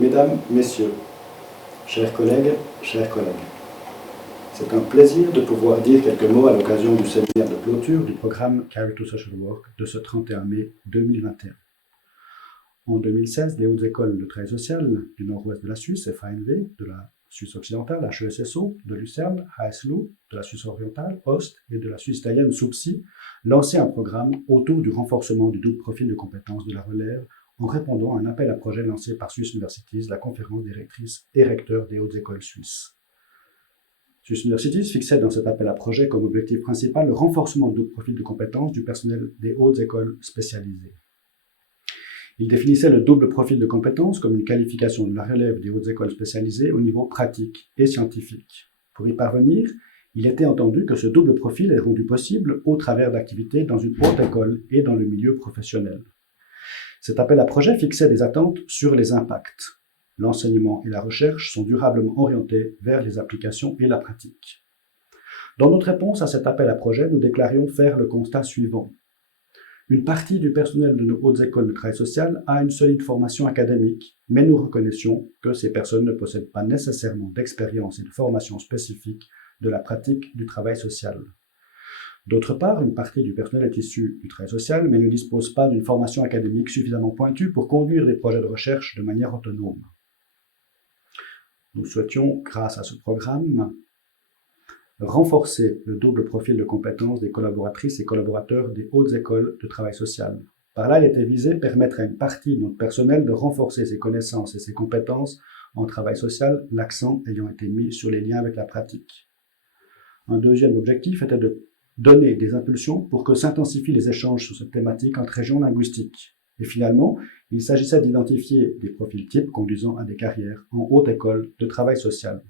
Mesdames, Messieurs, chers collègues, c'est un plaisir de pouvoir dire quelques mots à l'occasion du séminaire de clôture du programme Career to Social Work de ce 31 mai 2021. En 2016, les hautes écoles de travail social du nord-ouest de la Suisse, FANV, de la Suisse occidentale, HESSO, de Lucerne, HSLU, de la Suisse orientale, OST et de la Suisse italienne, SUPSI, lançaient un programme autour du renforcement du double profil de compétences de la relève en répondant à un appel à projet lancé par Swiss Universities, la conférence des rectrices et recteurs des hautes écoles suisses. Swiss Universities fixait dans cet appel à projet comme objectif principal le renforcement du double profil de compétences du personnel des hautes écoles spécialisées. Il définissait le double profil de compétences comme une qualification de la relève des hautes écoles spécialisées au niveau pratique et scientifique. Pour y parvenir, il était entendu que ce double profil est rendu possible au travers d'activités dans une haute école et dans le milieu professionnel. Cet appel à projet fixait des attentes sur les impacts. L'enseignement et la recherche sont durablement orientés vers les applications et la pratique. Dans notre réponse à cet appel à projet, nous déclarions faire le constat suivant. Une partie du personnel de nos hautes écoles de travail social a une solide formation académique, mais nous reconnaissions que ces personnes ne possèdent pas nécessairement d'expérience et de formation spécifique de la pratique du travail social. D'autre part, une partie du personnel est issue du travail social, mais ne dispose pas d'une formation académique suffisamment pointue pour conduire des projets de recherche de manière autonome. Nous souhaitions, grâce à ce programme, renforcer le double profil de compétences des collaboratrices et collaborateurs des hautes écoles de travail social. Par là, il était visé permettre à une partie de notre personnel de renforcer ses connaissances et ses compétences en travail social, l'accent ayant été mis sur les liens avec la pratique. Un deuxième objectif était de donner des impulsions pour que s'intensifient les échanges sur cette thématique entre régions linguistiques. Et finalement, il s'agissait d'identifier des profils types conduisant à des carrières en haute école de travail social.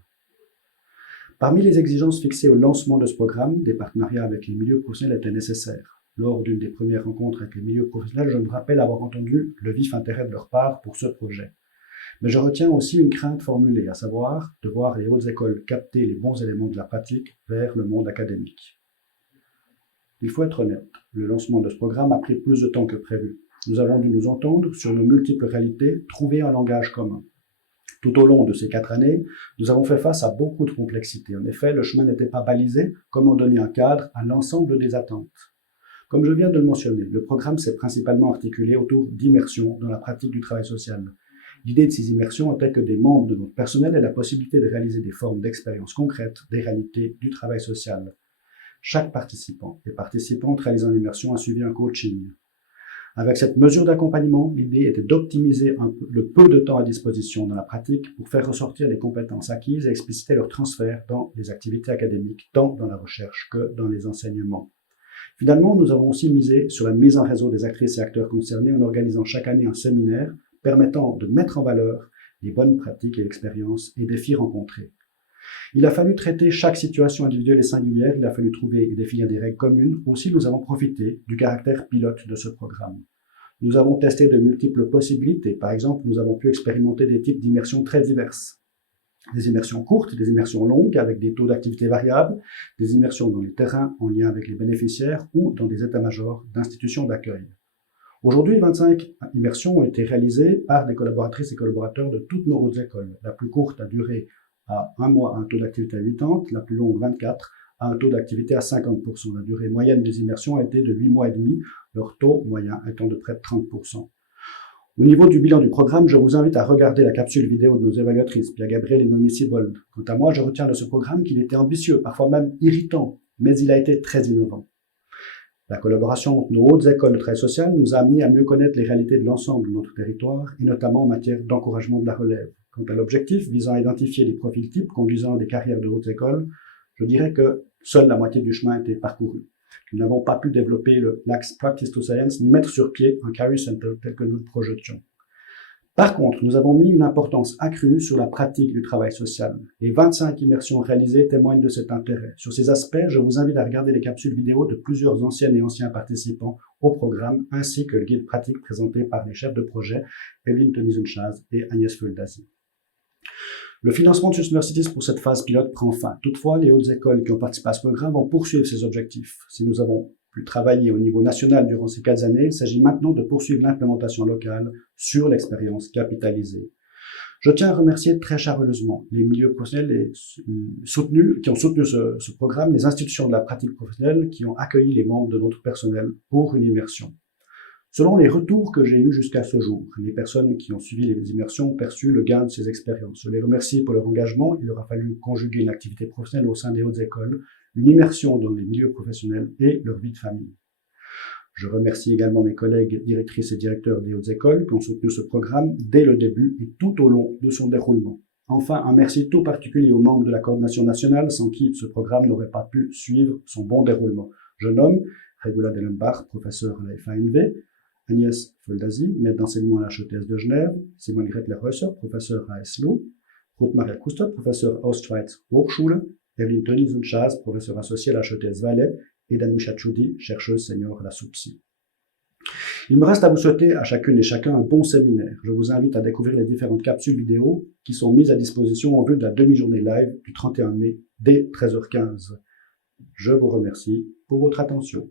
Parmi les exigences fixées au lancement de ce programme, des partenariats avec les milieux professionnels étaient nécessaires. Lors d'une des premières rencontres avec les milieux professionnels, je me rappelle avoir entendu le vif intérêt de leur part pour ce projet. Mais je retiens aussi une crainte formulée, à savoir de voir les hautes écoles capter les bons éléments de la pratique vers le monde académique. Il faut être honnête, le lancement de ce programme a pris plus de temps que prévu. Nous avons dû nous entendre sur nos multiples réalités, trouver un langage commun. Tout au long de ces 4 années, nous avons fait face à beaucoup de complexité. En effet, le chemin n'était pas balisé. Comment donner un cadre à l'ensemble des attentes? Comme je viens de le mentionner, le programme s'est principalement articulé autour d'immersion dans la pratique du travail social. L'idée de ces immersions était que des membres de notre personnel aient la possibilité de réaliser des formes d'expériences concrètes des réalités du travail social. Chaque participant et participante réalisant l'immersion a suivi un coaching. Avec cette mesure d'accompagnement, l'idée était d'optimiser le peu de temps à disposition dans la pratique pour faire ressortir les compétences acquises et expliciter leur transfert dans les activités académiques, tant dans la recherche que dans les enseignements. Finalement, nous avons aussi misé sur la mise en réseau des actrices et acteurs concernés en organisant chaque année un séminaire permettant de mettre en valeur les bonnes pratiques et expériences et défis rencontrés. Il a fallu traiter chaque situation individuelle et singulière, il a fallu trouver et définir des règles communes. Aussi, nous avons profité du caractère pilote de ce programme. Nous avons testé de multiples possibilités. Par exemple, nous avons pu expérimenter des types d'immersions très diverses. Des immersions courtes, des immersions longues avec des taux d'activité variables, des immersions dans les terrains en lien avec les bénéficiaires ou dans des états-majors d'institutions d'accueil. Aujourd'hui, 25 immersions ont été réalisées par des collaboratrices et collaborateurs de toutes nos hautes écoles. La plus courte a duré à 1 mois à un taux d'activité à 80, la plus longue 24, à un taux d'activité à 50%. La durée moyenne des immersions a été de 8 mois et demi, leur taux moyen étant de près de 30%. Au niveau du bilan du programme, je vous invite à regarder la capsule vidéo de nos évaluatrices, Pia Gabriel et Noémie Sibold. Quant à moi, je retiens de ce programme qu'il était ambitieux, parfois même irritant, mais il a été très innovant. La collaboration entre nos hautes écoles de travail social nous a amené à mieux connaître les réalités de l'ensemble de notre territoire, et notamment en matière d'encouragement de la relève. Quant à l'objectif visant à identifier les profils types conduisant à des carrières de hautes écoles, je dirais que seule la moitié du chemin a été parcouru. Nous n'avons pas pu développer l'axe Practice to Science ni mettre sur pied un Career Center tel que nous le projetions. Par contre, nous avons mis une importance accrue sur la pratique du travail social. Les 25 immersions réalisées témoignent de cet intérêt. Sur ces aspects, je vous invite à regarder les capsules vidéo de plusieurs anciennes et anciens participants au programme, ainsi que le guide pratique présenté par les chefs de projet, Evelyne Tenisunchaz et Agnès Fuldazi. Le financement de Swiss Universities pour cette phase pilote prend fin. Toutefois, les hautes écoles qui ont participé à ce programme vont poursuivre ces objectifs. Si nous avons pu travailler au niveau national durant ces 4 années, il s'agit maintenant de poursuivre l'implémentation locale sur l'expérience capitalisée. Je tiens à remercier très chaleureusement les milieux professionnels qui ont soutenu ce programme, les institutions de la pratique professionnelle qui ont accueilli les membres de notre personnel pour une immersion. Selon les retours que j'ai eus jusqu'à ce jour, les personnes qui ont suivi les immersions ont perçu le gain de ces expériences. Je les remercie pour leur engagement. Il leur a fallu conjuguer une activité professionnelle au sein des hautes écoles, une immersion dans les milieux professionnels et leur vie de famille. Je remercie également mes collègues directrices et directeurs des hautes écoles qui ont soutenu ce programme dès le début et tout au long de son déroulement. Enfin, un merci tout particulier aux membres de la coordination nationale sans qui ce programme n'aurait pas pu suivre son bon déroulement. Je nomme Regula Dellenbach, professeure à la FANV, Agnès Foldazy, maître d'enseignement à la HETS de Genève, Simone Grettler-Rösser, professeur à ESLO, Ruth Maria Kustot, professeur Ostschweiz Hochschule, Evelyn Tönnies-Unschaz, professeur associé à la HETS Valais, et Danusha Choudi, chercheuse senior à la SOUPSI. Il me reste à vous souhaiter à chacune et chacun un bon séminaire. Je vous invite à découvrir les différentes capsules vidéo qui sont mises à disposition en vue de la demi-journée live du 31 mai dès 13h15. Je vous remercie pour votre attention.